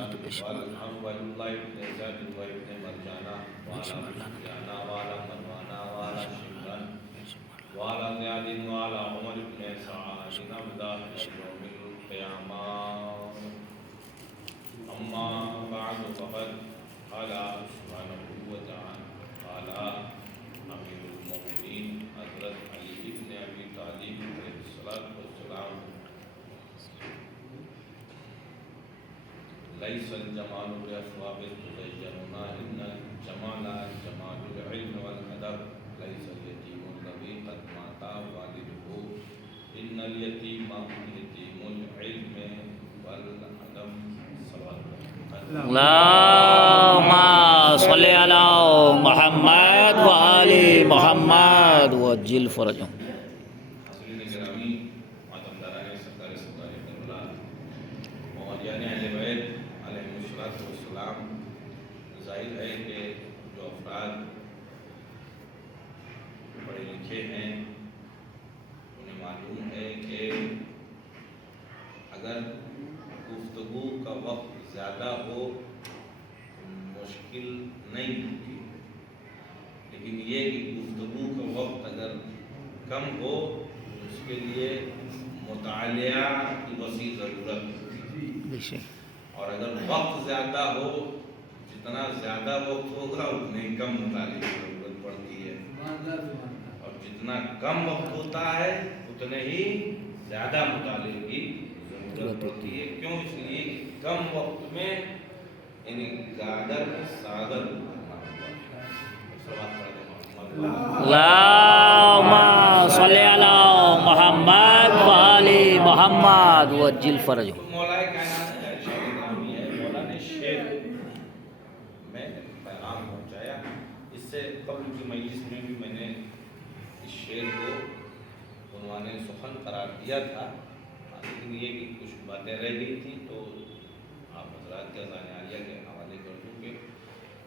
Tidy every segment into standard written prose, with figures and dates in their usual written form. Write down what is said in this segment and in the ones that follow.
لعنت والحم والله ابن زاد وابن مرجانا وعلى سفيانا وعلى مروان وعلى شمران وعلى زياد وعلى عمر بن سعد نبدا يوم القيامة. أما بعد فقد قال سبحانه وتعالى قال أمير المؤمنين حضرت علي بن أبي طالب عليه الصلاة والسلام ليس الجمال بأثواب تزينون إن الجمال جمال العلم والأدب ليس اليتيم الذي قد مات والده إن اليتيم يتيم العلم والأدب. اللهم صل على محمد وآل محمد وعجل فرجهم. حضرین گرامی، ماتمداران سرکار سردار کربلا، مولیان اہل بیت علیہ السلام، ظاہر ہے کہ جو افراد پڑھے لکھے ہیں انہیں معلوم ہے کہ اگر گفتگو کا وقت زیادہ ہو مشکل نہیں ہوتی، لیکن یہ کہ گفتگو کا وقت اگر کم ہو اس کے لیے مطالعہ کی وسیع ضرورت ہوتی ہے، اور اگر وقت زیادہ ہو جتنا زیادہ وقت ہوگا اتنے ہی کم مطالعے کی ضرورت پڑتی ہے، اور جتنا کم وقت ہوتا ہے اتنے ہی زیادہ مطالعے کی ضرورت ہوتی ہے. کیوں؟ اس لیے کم وقت میں یعنی گادر ساگر کرنا ہوگا. اللهم صل على محمد وآل محمد وعجل فرجهم. مولا کائنات کا شعر نامی ہے، مولا نے شعر میں پیغام پہنچایا. اس سے قبل کی مجلس میں بھی میں نے اس شعر کو عنوان سخن قرار دیا تھا، لیکن یہ کہ کچھ باتیں رہ گئی تھیں تو آپ حضرات کے اذان عالیہ کے حوالے کر دوں گے.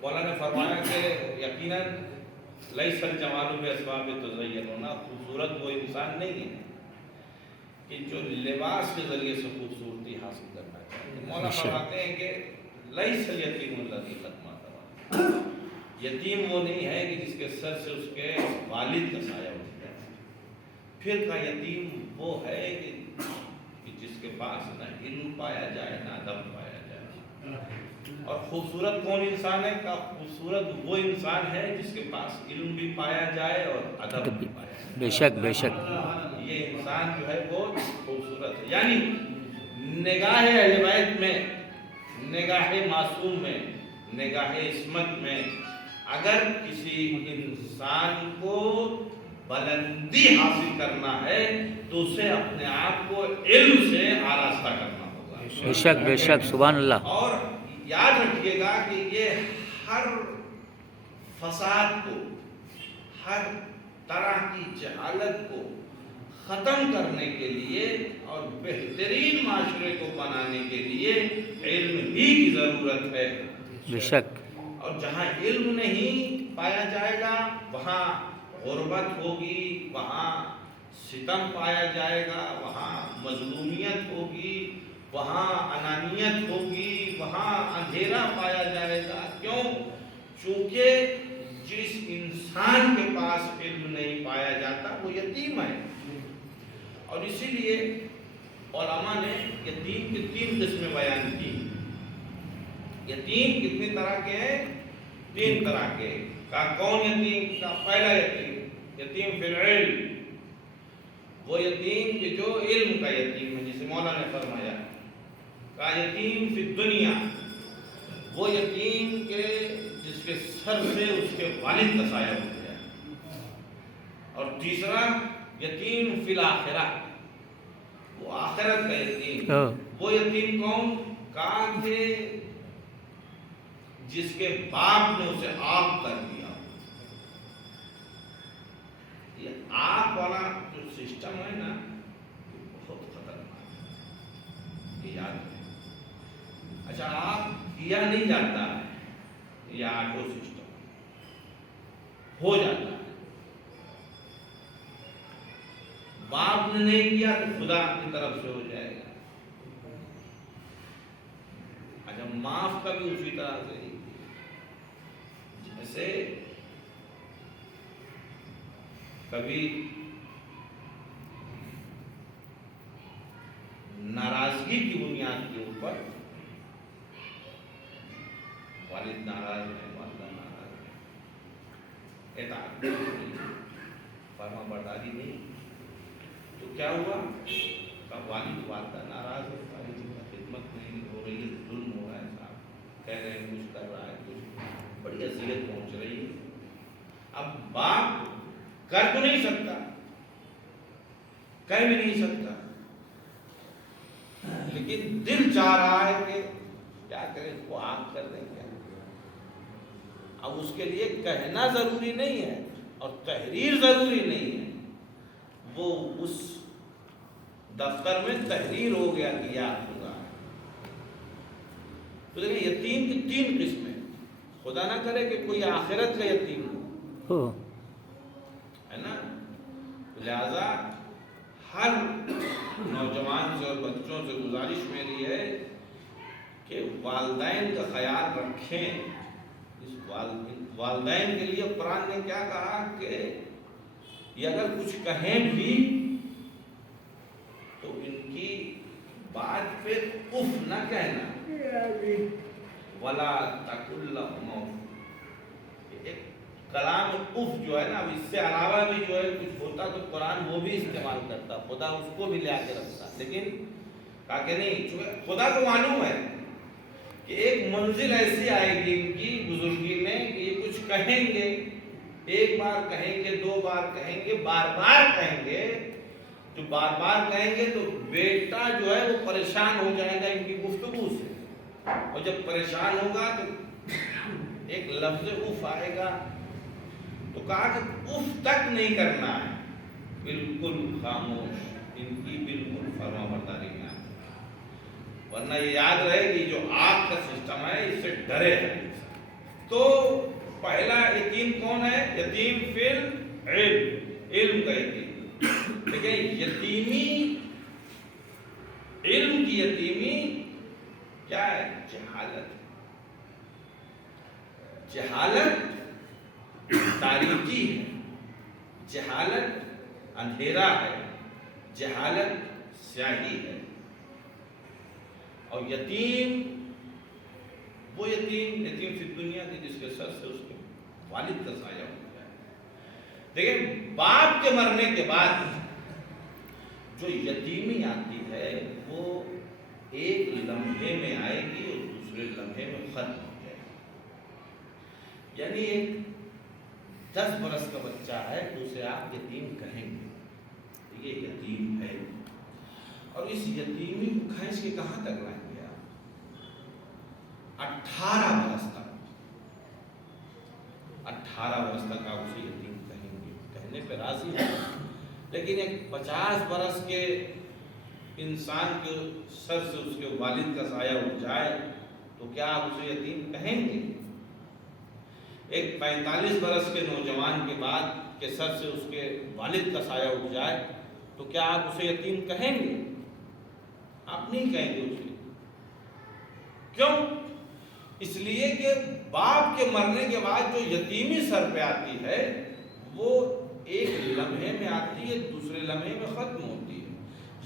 مولا نے فرمایا کہ یقیناً لیس الجمال باسباب تزینون، خوبصورت وہ انسان نہیں ہے کہ جو لباس کے ذریعے سے خوبصورتی حاصل کرنا چاہتے ہیں. مولا فرماتے ہیں کہ لیس الیتیم الذی قد مات والدہ، یتیم وہ نہیں ہے کہ جس کے سر سے اس کے والد کا سایہ اٹھ جائے. پھر کا یتیم وہ ہے کہ جس کے پاس نہ علم پایا جائے نہ ادب پایا جائے. اور خوبصورت کون انسان ہے؟ کہ خوبصورت وہ انسان ہے جس کے پاس علم بھی پایا جائے اور ادب بھی پایا جائے. بے شک بے شک. یہ انسان جو ہے وہ خوبصورت ہے. یعنی نگاہ اہل بیت میں، نگاہ معصوم میں، نگاہ عصمت میں اگر کسی انسان کو بلندی حاصل کرنا ہے تو اسے اپنے آپ کو علم سے آراستہ کرنا ہوگا. بے شک بے شک. سبحان اللہ. اور یاد رکھیے گا کہ یہ ہر فساد کو، ہر طرح کی جہالت کو ختم کرنے کے لیے اور بہترین معاشرے کو بنانے کے لیے علم ہی کی ضرورت ہے. بے شک. اور جہاں علم نہیں پایا جائے گا وہاں غربت ہوگی، وہاں ستم پایا جائے گا، وہاں مظلومیت ہوگی، وہاں انانیت ہوگی، وہاں اندھیرا پایا جائے گا. کیوں؟ چونکہ جس انسان کے پاس علم نہیں پایا جاتا وہ یتیم ہے. اور اسی لیے علماء نے یتیم کی 3 قسمیں بیان کی. یتیم کتنی طرح کے ہیں؟ 3 طرح کے. کون یتیم؟ کا پہلا یتیم، یتیم فی العلم، وہ یتیم کہ جو علم کا یتیم ہے، جسے مولا نے فرمایا. کا یتیم فی الدنیا، وہ یتیم کے جس کے سر سے اس کے والد کا سایہ ہو گیا. اور تیسرا یتیم فی الآخرہ، وہ آخرت کا یتیم. وہ یتیم کون؟ کہاں تھے؟ جس کے باپ نے اسے آگ کر دیا. یہ آگ والا جو سسٹم ہے نا یہ بہت خطرناک ہے، یہ یاد رکھیں. اچھا، آگ کیا نہیں جاتا ہے، یہ آٹو سسٹم ہو جاتا ہے. باپ نے نہیں کیا تو خدا کی طرف سے ہو جائے گا. اچھا، معاف کا بھی اسی طرح سے ہی، جیسے کبھی ناراضگی کی بنیاد کے اوپر والد ناراض ہے، والدہ ناراض ہے، اطاعت نہیں، فرما برداری نہیں، تو کیا ہوا؟ والد والدہ ناراض ہے، والد کی خدمت نہیں ہو رہی ہے، ظلم ہو رہا ہے، صاحب کہہ رہے ہیں کچھ کر رہا ہے، کچھ بڑی اذیت پہنچ رہی ہے۔ اب باپ کر تو نہیں سکتا، کہہ بھی نہیں سکتا، لیکن دل چاہ رہا ہے کہ کیا کریں، اس کو آگ کر دیں کیا۔ اب اس کے لیے کہنا ضروری نہیں ہے اور تحریر ضروری نہیں ہے، وہ اس دفتر میں تحریر ہو گیا کہ یاد ہوگا۔ تو دیکھیں یتیم کی 3 قسمیں، خدا نہ کرے کہ کوئی آخرت کا یتیم ہو، ہے نا۔ لہذا ہر نوجوان سے اور بچوں سے گزارش میری ہے کہ والدین کا خیال رکھیں۔ اس والدین کے لیے قرآن نے کیا کہا کہ یہ اگر کچھ کہیں بھی تو ان کی بات پہ اف نہ کہنا، ولا تقل لهما اف۔ ایک کلام اف جو ہے نا، اب اس سے علاوہ بھی جو ہے کچھ ہوتا تو قرآن وہ بھی استعمال کرتا، خدا اس کو بھی لے کے رکھتا، لیکن کہا کہ نہیں، چونکہ خدا کو معلوم ہے کہ ایک منزل ایسی آئے گی ان کی بزرگی میں کہ یہ کچھ کہیں گے، ایک بار کہیں گے، 2 بار کہیں گے، بار بار کہیں گے، جو بار بار کہیں گے تو بیٹا جو ہے وہ پریشان ہو جائے گا ان کی گفتگو سے، اور جب پریشان ہوگا تو ایک لفظ اف آئے گا، تو کہا کہ اف تک نہیں کرنا ہے، بالکل خاموش، ان کی بالکل فرما برداری میں، ورنہ یہ یاد رہے کہ جو آگ کا سسٹم ہے اس سے ڈرے ہیں۔ تو پہلا یتیم کون ہے؟ یتیم فی العلم، علم کا یتیم۔ لیکن یتیمی، علم کی یتیمی کیا ہے؟ جہالت۔ جہالت تاریکی ہے، جہالت اندھیرا ہے، جہالت سیاہی ہے۔ اور یتیم وہ یتیم فی دنیا کی جس کے سر سے اس کے والد کا سایہ ہوتا ہے۔ دیکھیں باپ کے مرنے کے بعد جو یتیمی آتی ہے وہ ایک لمحے میں آئے گی اور دوسرے لمحے میں ختم ہو جائے گی۔ یعنی ایک 10 برس کا بچہ ہے تو اسے آپ یتیم کہیں گے، یہ یتیم ہے، اور اس یتیمی کو کھینچ کے کہاں تک لائیں گے آپ؟ 18 برس تک، 18 برس تک آپ اسے یتیم کہیں گے، کہنے پہ راضی ہے، لیکن ایک 50 برس کے انسان کے سر سے اس کے والد کا سایہ اٹھ جائے تو کیا آپ اسے یتیم کہیں گے؟ ایک 45 برس کے نوجوان کے بعد کے سر سے اس کے والد کا سایہ اٹھ جائے تو کیا آپ اسے یتیم کہیں گے؟ آپ نہیں کہیں گے اسے۔ کیوں؟ اس لیے کہ باپ کے مرنے کے بعد جو یتیمی سر پہ آتی ہے وہ ایک لمحے میں آتی ہے، دوسرے لمحے میں ختم ہوتی ہے۔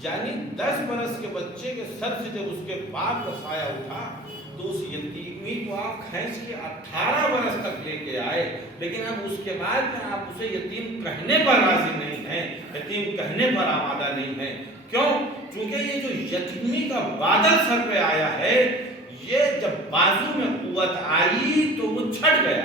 یعنی 10 برس کے بچے کے سر سے جب اس کے باپ کا سایہ اٹھا تو اس یتیمی کو آپ کھینچ کے 18 برس تک لے کے آئے، لیکن اب اس کے بعد میں آپ اسے یتیم کہنے پر راضی نہیں ہیں، یتیم کہنے پر آمادہ نہیں ہیں۔ کیوں؟ چونکہ یہ جو یتیمی کا بادل سر پہ آیا ہے، یہ جب بازو میں قوت آئی تو وہ چھٹ گیا۔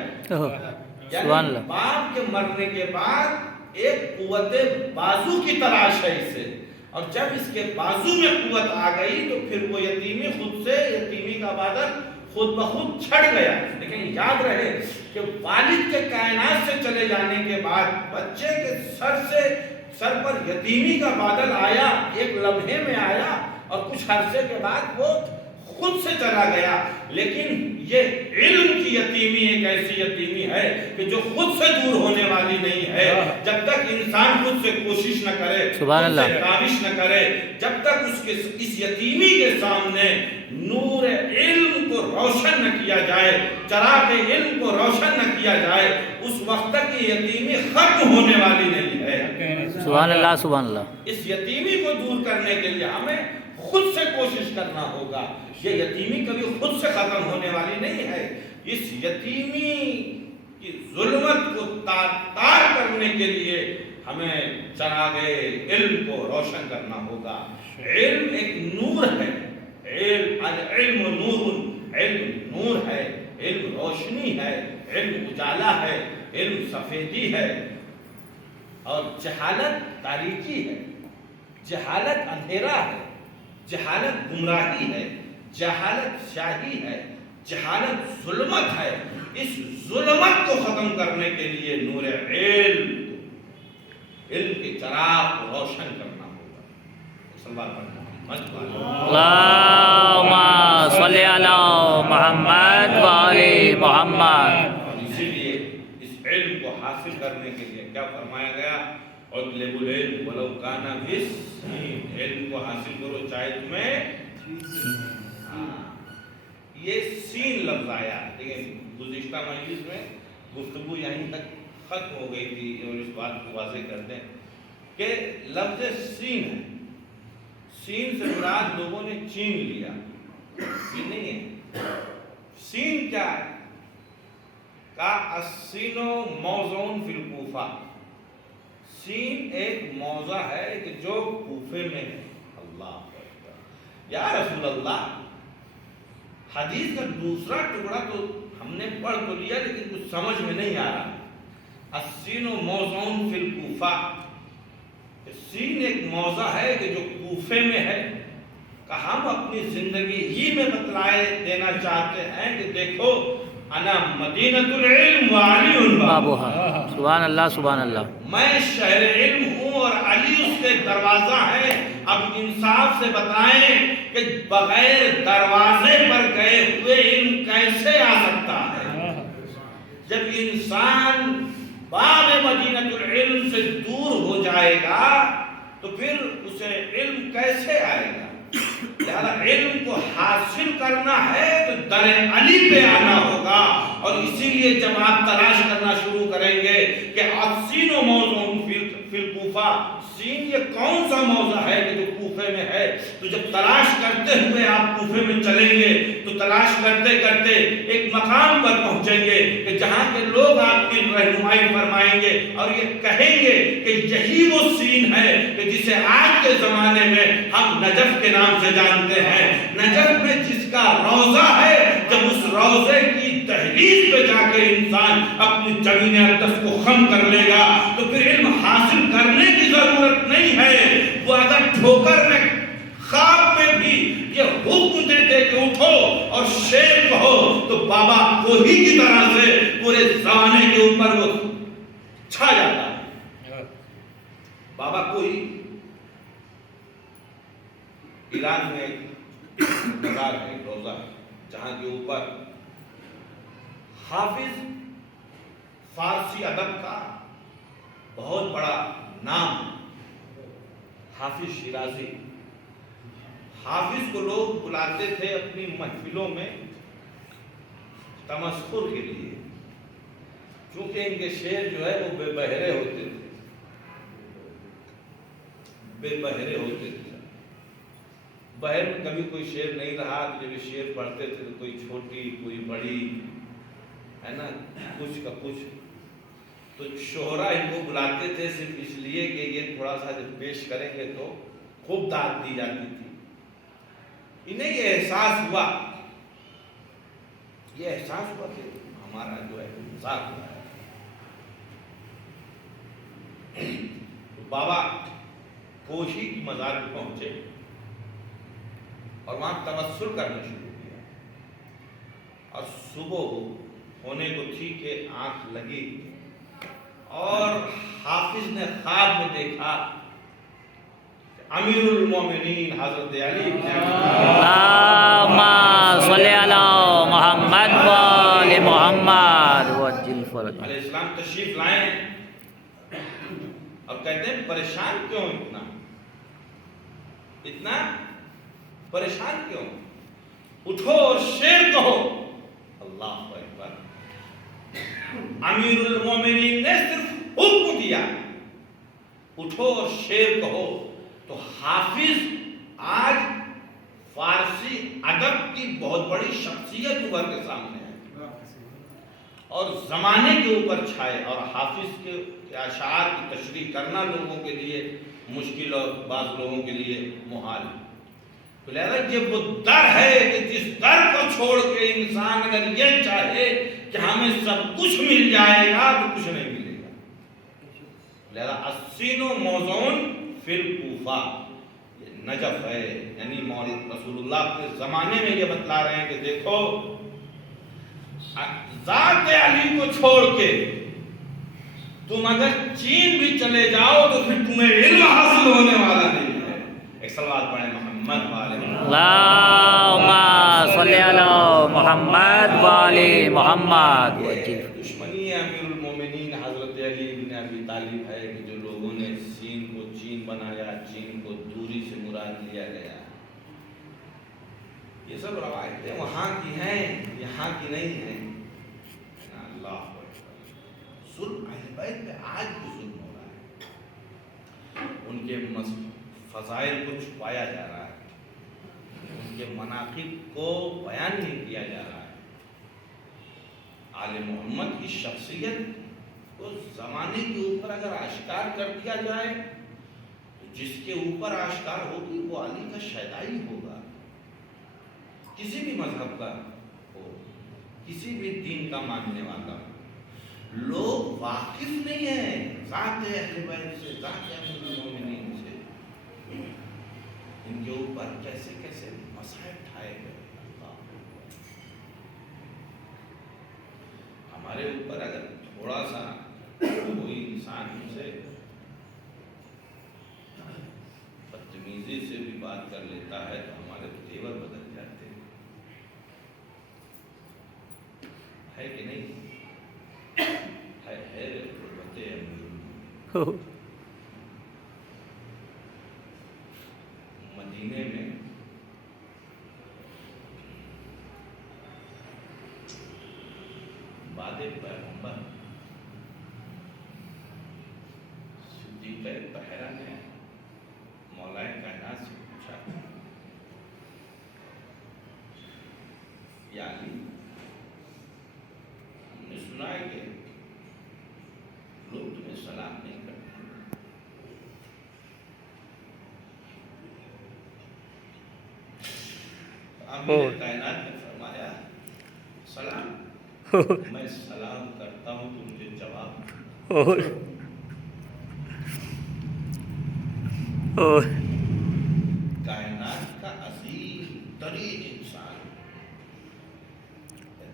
یعنی باپ کے مرنے کے بعد ایک قوت بازو کی تلاش ہے اسے، اور جب اس کے بازو میں قوت آ گئی تو پھر وہ یتیمی خود سے، یتیمی کا بادل خود بخود چھٹ گیا۔ لیکن یاد رہے کہ والد کے کائنات سے چلے جانے کے بعد بچے کے سر پر یتیمی کا بادل آیا، ایک لمحے میں آیا، اور کچھ عرصے کے بعد وہ خود سے چلا گیا، لیکن یہ علم کی یتیمی ایک ایسی یتیمی ہے کہ جو خود سے دور ہونے والی نہیں ہے۔ جب تک انسان خود سے کوشش نہ کرے، سبحان خود سے اللہ۔ کاوش نہ کرے، جب تک اس یتیمی کے سامنے نور علم کو روشن نہ کیا جائے، چراغ علم کو روشن نہ کیا جائے، اس وقت تک یہ یتیمی ختم ہونے والی نہیں ہے۔ سبحان اللہ سبحان اللہ۔ اس یتیمی کو دور کرنے کے لیے ہمیں خود سے کوشش کرنا ہوگا۔ یہ یتیمی کبھی خود سے ختم ہونے والی نہیں ہے۔ اس یتیمی کی ظلمت کو تار کرنے کے لیے ہمیں چراغ علم کو روشن کرنا ہوگا۔ علم ایک نور ہے، علم نور، علم نور ہے، علم روشنی ہے، علم اجالا ہے، علم سفیدی ہے، اور جہالت تاریکی ہے، جہالت اندھیرا ہے، جہالت گمراہی ہے، جہالت شاہی ہے، جہالت ظلمت ہے۔ اس ظلمت کو ختم کرنے کے لیے نور علم کے چراغ کو روشن کرنا ہوگا۔ صلوات پڑھنا اللہم صلی علی محمد و آل محمد۔ اسی لیے اس علم کو حاصل کرنے کے لیے کیا فرمایا گیا؟ اطلبوا العلم ولو کان بالسین، علم کو حاصل کرو چاہے تمہیں یہ سین لفظ آیا۔ لیکن گزشتہ مجلس میں گفتگو یہیں تک ختم ہو گئی تھی، اور اس بات کو واضح کر دیں کہ لفظ سین ہے، سین سے مراد لوگوں نے چین لیا، یہ نہیں ہے۔ سین کیا ہے؟ السین موضع فی الکوفہ، سین ایک موضع ہے کہ جو کوفے میں ہے۔ اللہ اکبر، یا رسول اللہ، حدیث کا دوسرا ٹکڑا تو ہم نے پڑھ تو لیا لیکن کچھ سمجھ میں نہیں آ رہا۔ السین موضع فی الکوفہ، سین ایک موضع ہے کہ جو کوفے میں ہے، کہ ہم اپنی زندگی ہی میں بتلائے دینا چاہتے ہیں کہ دیکھو انا مدینۃ العلم وعلی بابها۔ سبحان اللہ سبحان اللہ۔ میں شہر علم ہوں اور علی اس کے دروازہ ہے۔ اب انصاف سے بتائیں کہ بغیر دروازے پر گئے ہوئے علم کیسے آ سکتا ہے؟ جب انسان باب مدینۃ العلم سے دور ہو جائے گا تو پھر اسے علم کیسے آئے گا؟ لہذا علم کو حاصل کرنا ہے تو در علی پہ آنا ہوگا، اور اسی لیے جب آپ تلاش کرنا شروع کریں گے کہ السین موضع فی الکوفہ، سین یہ کون سا موضع ہے کہ جو کوفے میں ہے، تو جب تلاش کرتے ہوئے آپ کوفے میں چلیں گے تو تلاش کرتے کرتے ایک مقام پر پہنچیں گے کہ جہاں کے لوگ آپ کی رہنمائی فرمائیں گے اور یہ کہیں گے کہ یہی وہ سین ہے کہ جسے آج کے زمانے میں ہم نجف کے نام سے جانتے ہیں۔ نجف میں جس کا روضہ ہے، جب اس روضے کی دہلیز پہ جا کے انسان اپنی جبین اقدس کو خم کر لے گا تو پھر علم حاصل کرنے کی ضرورت نہیں ہے۔ وہ اگر ٹھوکر میں خواب میں بھی یہ حکم دیتے کہ اٹھو اور شیر کہو تو بابا کوہی کی طرح سے پورے زمانے کے اوپر وہ چھا جاتا ہے۔ بابا کوہی ایران میں ایک مزار ہے، ایک روضہ ہے، جہاں کے اوپر حافظ فارسی ادب کا بہت بڑا نام ہے، حافظ شیرازی۔ حافظ کو لوگ بلاتے تھے اپنی محفلوں میں تمسخر کے لیے، چونکہ ان کے شعر جو ہے وہ بے بہرے ہوتے تھے، بے بہرے ہوتے تھے۔ بہر میں کبھی کوئی شعر نہیں رہا، جب یہ شعر پڑھتے تھے تو کوئی چھوٹی کوئی بڑی، ہے نا، کچھ کا کچھ، تو شہرا ان کو بلاتے تھے صرف اس لیے کہ یہ تھوڑا سا جب پیش کریں گے تو خوب داد دی جاتی تھی۔ انہیں یہ احساس ہوا کہ ہمارا جو ہے مذاق ہوا ہے۔ تو بابا کوشی کی مزار پہ پہنچے اور وہاں تبسل کرنا شروع کیا، اور صبح ہونے کو تھی کہ آنکھ لگی اور حافظ نے خواب میں دیکھا امیر المومنین حضرت علی اللہم صلی علی محمد و آل محمد وعجل فرج علیہ السلام تشریف لائیں. اب کہتے ہیں پریشان کیوں اتنا پریشان کیوں؟ اٹھو اور شعر کہو. اللہ اکبر. امیر المومنین نے صرف حکم دیا اٹھو اور شعر کہو. تو حافظ آج فارسی ادب کی بہت بڑی شخصیت ابھر کے سامنے ہے اور زمانے کے اوپر چھائے. اور حافظ کے اشعار کی تشریح کرنا لوگوں کے لیے مشکل اور بعض لوگوں کے لیے محال. تو لہذا یہ وہ در ہے کہ جس در کو چھوڑ کے انسان اگر یہ چاہے کہ ہمیں سب کچھ مل جائے گا تو کچھ نہیں ملے گا. لہذا السین و موزون فی الکوفہ نجف ہے. یعنی رسول اللہ کے زمانے میں یہ بتلا رہے ہیں کہ دیکھو ذات علی کو چھوڑ کے تم اگر چین بھی چلے جاؤ تو پھر تمہیں علم حاصل ہونے والا نہیں ہے. ایک صلوات پڑھیں محمد والے اللہم صلی علی محمد و آل محمد وعجل. دشمنی امیر المومنین حضرت علی بن ابی طالب ہے کہ جو لوگوں نے سین کو چین بنایا, چین کو دوری سے مراد لیا گیا. یہ سب روایتیں وہاں کی ہیں, یہاں کی نہیں ہیں. اللہ ظلم اہل بیت میں آج بھی ظلم ہو رہا ہے. ان کے فضائل کو چھپایا جا رہا ہے, ان کے مناقب کو بیان نہیں کیا جا رہا ہے. آل محمد کی شخصیت کو زمانے کے اوپر اگر آشکار کر دیا جائے تو جس کے اوپر آشکار ہوگی وہ علی کا شیدائی ہوگا. کسی بھی مذہب کا ہو, کسی بھی دین کا ماننے والا ہو, لوگ واقف نہیں ہیں ذات اہل بیت سے, ذات امیر المومنین سے. ان کے اوپر کیسے کیسے مسائل اٹھائے گئے. ہمارے اوپر اگر تھوڑا سا کوئی انسان ہم سے بدتمیزی سے بھی بات کر لیتا ہے تو ہمارے تیور بدل جاتے ہیں, ہے کہ نہیں؟ ہے غربت امیر. مدینے میں بعد پیغمبر صدیق طاہرہ نے مولائے کائنات سے پوچھا, یا علی, ہم نے سنا ہے کہ لوگ تمہیں سلام نہیں کرتے. امیر کائنات نے فرمایا سلام, میں سلام کرتا ہوں تو مجھے جواب. کائنات کا عظیم ترین انسان,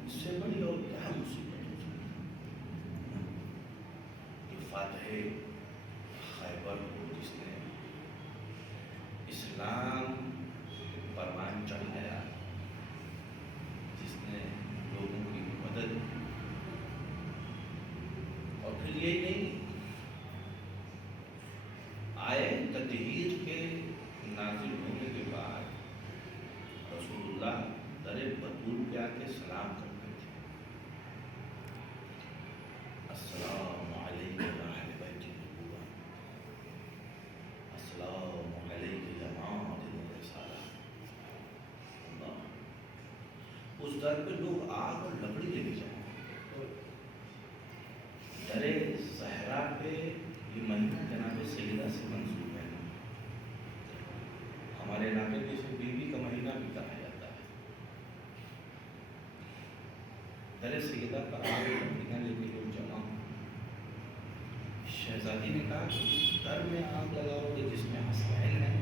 اس سے بڑی اور کیا مصیبت ہوتی ہے کہ فاتح خیبر ہو جس نے اسلام پروان چڑھایا, جس نے لوگوں کی مدد کی. اور پھر یہی نہیں, آئے تطہیر کے نازل ہونے کے بعد رسول اللہ در بطول پہ آ کے سلام کرتے تھے, السلام علیکم یا اہل بیت النبوہ, السلام علیکم یا معادن الرسالہ. اس در پہ لوگ آگ اور لکڑی لے کے جائیں. در زہرا پہ یہ مہینہ جناب سیدہ سے منسوب ہے. ہمارے علاقے میں اسے بیوی کا مہینہ بھی کہا جاتا ہے. در سیدہ پر آگ اور لکڑیاں لے کے لوگ جمع ہوں. شہزادی نے کہا کہ اس در میں آگ لگاؤ گے جس میں حسین ہے,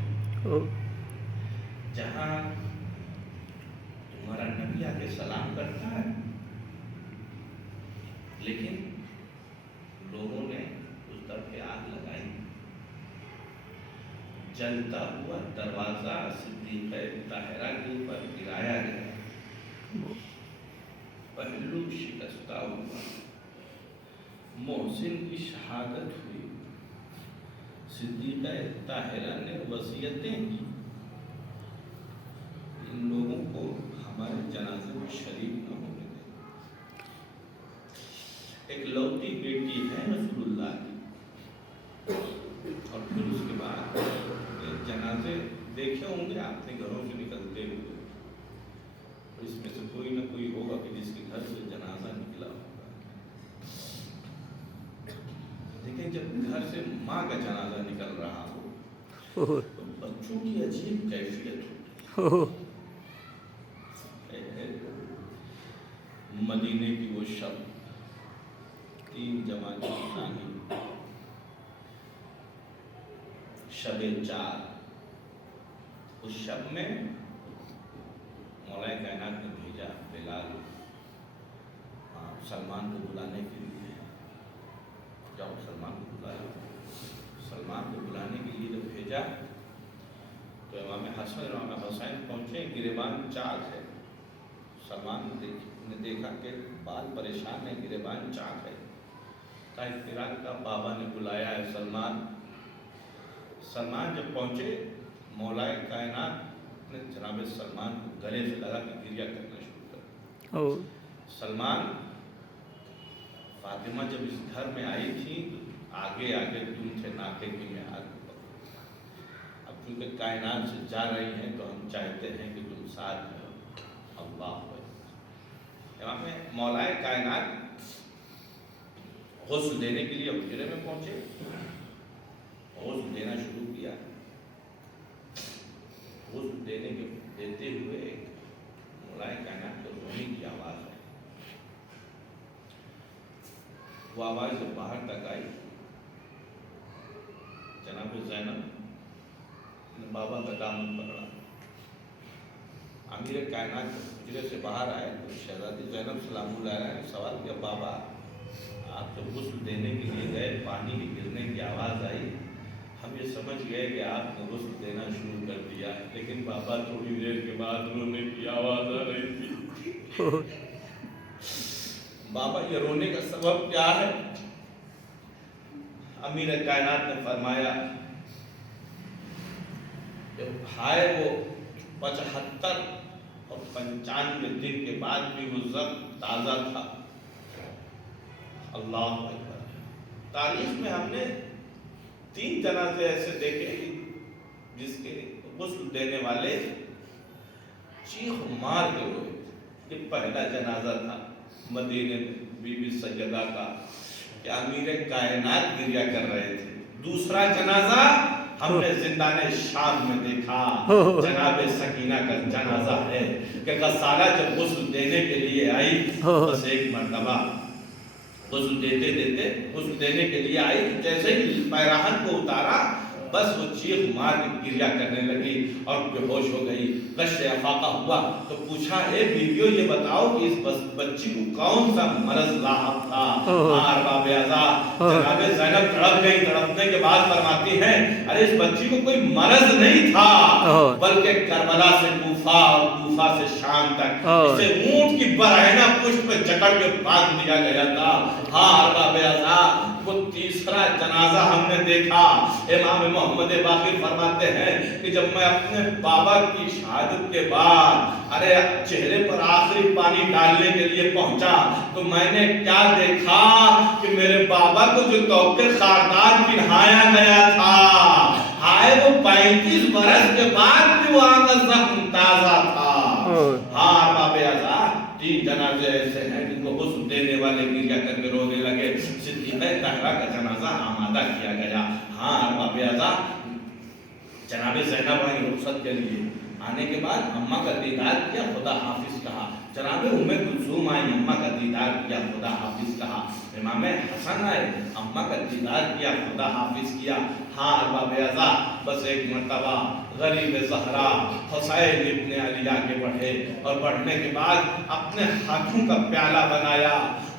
جہاں تمہارا نبی آ کے سلام کرتا ہے, لیکن لوگوں نے اس در پہ آگ لگائی. جلتا ہوا دروازہ صدیقہ طاہرہ کے اوپر گرایا گیا. پہلو شکستہ ہوا، محسن کی شہادت ہوئی، صدیقہ طاہرہ نے وصیتیں کی، ان لوگوں کو ہمارے جنازے میں شریک نہ ہونے دیں۔ ایک لوتی بیٹی ہے رسول اللہ کی، اور پھر اس کے بعد جنازے دیکھے ہوں گے آپ نے گھروں سے نکلتے ہوئے، اس میں سے کوئی نہ کوئی ہوگا کہ جس کے گھر سے جنازہ نکلا ہوگا۔ لیکن جب گھر سے ماں کا جنازہ نکل رہا ہو تو بچوں کی عجیب کیفیت ہوتی ہے۔ مدینے کی وہ شب، 3 جمادی الثانی، شب 4، اس شب میں مولا کائنات نے بھیجا بلال سلمان کو بلانے کے لیے، جاؤ سلمان کو بلایا۔ سلمان کو بلانے کے لیے جب بھیجا تو امام حسن اور امام حسین پہنچے، گریبان چاک ہے۔ سلمان نے دیکھا کہ بال پریشان ہے، گریبان چاک ہے، فراق کا بابا نے بلایا ہے سلمان۔ سلمان جب پہنچے، مولا کائنات نے جناب سلمان کو گلے سے لگا کے گریہ کرنا شروع کر۔ سلمان، فاطمہ جب اس گھر میں آئی تھی تو آگے آگے تم تھے، ناکے کی نہاد کو۔ اب چونکہ کائنات سے جا رہی ہیں تو ہم چاہتے ہیں کہ تم ساتھ ہو۔ اللہ امام مولا کائنات غسل دینے کے لیے حجرے میں پہنچے، غسل دینا شروع کیا۔ غسل دیتے ہوئے مولا کائنات کو رونے کی آواز آئی۔ وہ آواز جب باہر تک آئی، جناب زینب نے بابا کا دامن پکڑا۔ امیر کائنات حجرے سے باہر آئے تو شہزادی زینب سلام اللہ علیہ نے سوال کیا، بابا آپ جب غسل دینے کے لیے گئے، پانی کے گرنے کی آواز آئی، ہم یہ سمجھ گئے کہ آپ نے غسل دینا شروع کر دیا ہے، لیکن بابا تھوڑی دیر کے بعد رونے کی آواز آ رہی تھی۔ بابا یہ رونے کا سبب کیا ہے؟ امیر کائنات نے فرمایا کہ ہائے وہ 75 اور 95 دن کے بعد بھی وہ زخم تازہ تھا۔ اللہ اکبر۔ تاریخ میں ہم نے 3 جنازے ایسے دیکھے جس کے غسل دینے والے چیخ مار کے روئے۔ یہ پہلا جنازہ تھا مدینے میں بی بی سیدہ کا کہ امیر کائنات گریہ کر رہے تھے۔ دوسرا جنازہ ہم نے زندان شام میں دیکھا، جناب سکینہ کا جنازہ ہے کہ غسالہ جب غسل دینے کے لیے آئی، بس ایک مرتبہ غسل دینے کے لیے آئی، جیسے ہی پیراہن کو اتارا بس وہ چیخ مار کے گریہ کرنے لگی اور بے ہوش ہو گئی۔ غش افاقہ ہوا تو پوچھا، اے بیویو یہ بتاؤ کہ اس بچی کو کون سا مرض لاحق تھا؟ ارباب اعضاء جناب زینب تڑپ گئی، تڑپنے کے بعد فرماتی ہیں، ارے اس بچی کو کوئی مرض نہیں تھا، بلکہ کربلا سے کوفہ اور کوفہ سے شام تک اسے اونٹ کی برہنہ پشت پہ جکڑ کے باندھ دیا گیا تھا۔ ہاں ارباب اعضاء، وہ تیسرا جنازہ ہم نے دیکھا۔ امام محمد باقر فرماتے ہیں کہ جب میں اپنے بابا کی شہادت کے بعد چہرے پر آخری پانی ڈالنے کے لیے پہنچا تو میں نے کیا دیکھا کہ میرے بابا کو جو توقع خاردار پہنایا گیا تھا، ہائے وہ 35 برس کے بعد بھی وہاں کا زخم تازہ تھا۔ ہاں باب اعضاء، 3 جنازے ایسے ہیں جن کو غسل دینے والے گریہ کر کے رونے لگے۔ صدیقہ طاہرہ کا جنازہ آمادہ کیا گیا۔ ہاں باب اعضاء، جناب زینب آئی رخصت کے لیے، آنے کے بعد اماں کا دیدار کیا، خدا حافظ کہا۔ جناب ام کلثوم آئی، اماں کا دیدار کیا، خدا حافظ کہا۔ امام حسن آئے، اماں کا دیدار کیا، خدا حافظ کیا۔ ہاں باب اعضاء، بس ایک مرتبہ غریب زہرا حسین ابن علی آگے بڑھے اور بڑھنے کے بعد اپنے ہاتھوں کا پیالہ بنایا